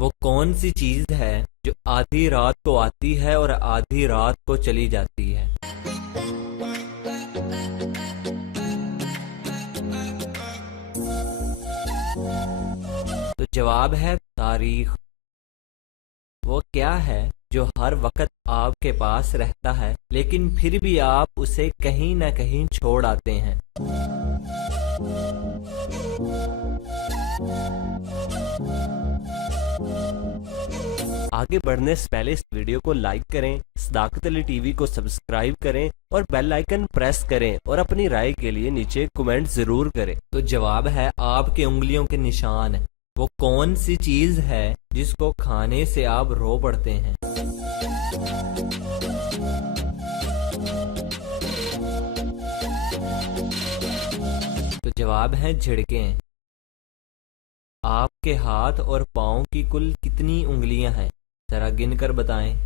वो कौन सी चीज है जो आधी रात को आती है और आधी रात को चली जाती है? तो जवाब है तारीख। वो क्या है जो हर वक्त आपके पास रहता है लेकिन फिर भी आप उसे कहीं ना कहीं छोड़ आते हैं? आगे बढ़ने से पहले इस वीडियो को लाइक करें, सदाकत अली टीवी को सब्सक्राइब करें और बेल आइकन प्रेस करें और अपनी राय के लिए नीचे कमेंट जरूर करें। तो जवाब है आपके उंगलियों के निशान। वो कौन सी चीज है जिसको खाने से आप रो पड़ते हैं? तो जवाब है झिड़कें। आपके हाथ और पाँव की कुल कितनी उंगलियां हैं? जरा गिनकर बताएं।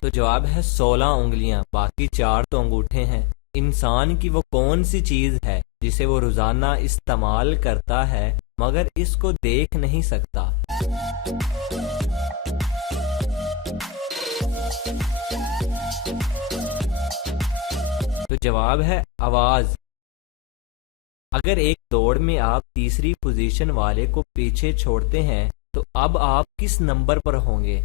तो जवाब है 16 उंगलियां, बाकी 4 तो अंगूठे हैं। इंसान की वो कौन सी चीज है जिसे वो रोजाना इस्तेमाल करता है मगर इसको देख नहीं सकता? तो जवाब है आवाज। अगर एक दौड़ में आप तीसरी पोजीशन वाले को पीछे छोड़ते हैं तो अब आप किस नंबर पर होंगे?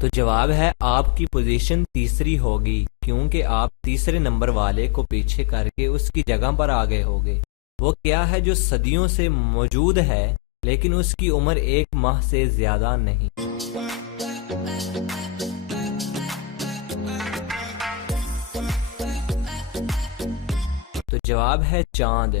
तो जवाब है आपकी पोजीशन तीसरी होगी क्योंकि आप तीसरे नंबर वाले को पीछे करके उसकी जगह पर आ गए होंगे। वो क्या है जो सदियों से मौजूद है लेकिन उसकी उम्र 1 माह से ज्यादा नहीं? तो जवाब है चांद।